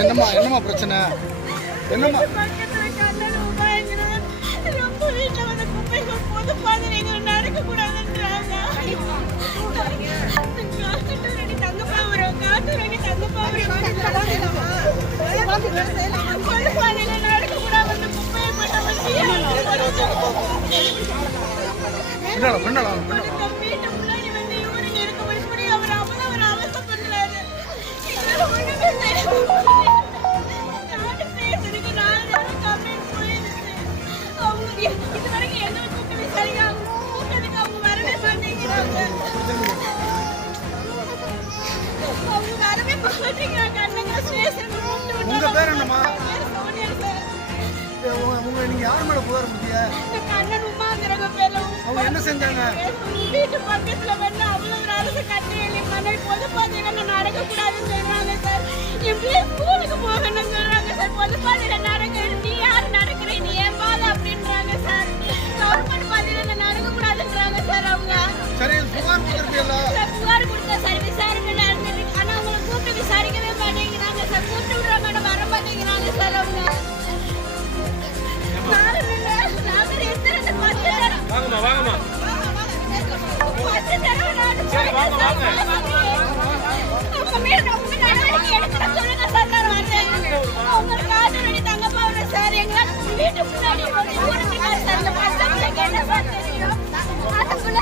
என்னம்மா பிரச்சனை? என்னம்மா ரொம்ப வீட்டுல வந்து குப்பைகள் பொது பாதையில நடக்க கூடாதுன்றாங்க. காட்டுறடி தங்கப்பாவரம் பொது பாதையில நடக்க கூடாது. வந்து குப்பையை வீட்டு முன்னாடி வந்து யூரின் இருக்க முடிச்சு அவர் அவ்வளவு ஒரு அவசரப்படுறாரு. இதுவரைக்கும் எந்த கூப்பிட்டு விசாரிக்காங்க. கூப்பிட்டதுக்கு அவங்க வரவே மாட்டேங்கிறாங்க. அவங்க வரவே மாட்டேங்கிறாங்க. அண்ணங்க ஸ்டேஷன் உங்க பேர் என்னம்மா? சோனியா சார். நீங்க யார் மேல புகார் கொடுத்தீங்க? அண்ணன் உமாங்கிறவங்க பேர்ல அவங்க என்ன செஞ்சாங்க? வீட்டு பக்கத்துல வந்து அவ்வளவு ஒரு அரசு கட்டையில மணல் பொது பாதையில நடக்க கூடாதுன்னு சொல்றாங்க சார். என் பிள்ளை ஸ்கூலுக்கு போகணும்னு சொல்றாங்க சார். பொது பாதையில நடக்க நீ யாரு நடக்கிற, நீ ஏன் பாதை அப்படின்றாங்க சார். கவர்மெண்ட் பாதையில நடக்க கூடாதுன்றாங்க சார். அவங்க சரி புகார் கொடுத்துருக்கீங்களா? புகார் கொடுத்தா சார் விசாரணை நடந்துருக்கு. ஆனா அவங்களை கூப்பிட்டு விசாரிக்கவே மாட்டேங்கிறாங்க சார். கூப்பிட்டு விடுறாங்க வர மாட்டேங்கிறாங்க சார். அவங்க வாங்கம்மா வீட்டு முன்னாடி என்ன சார் தெரியும்? அதுக்குள்ள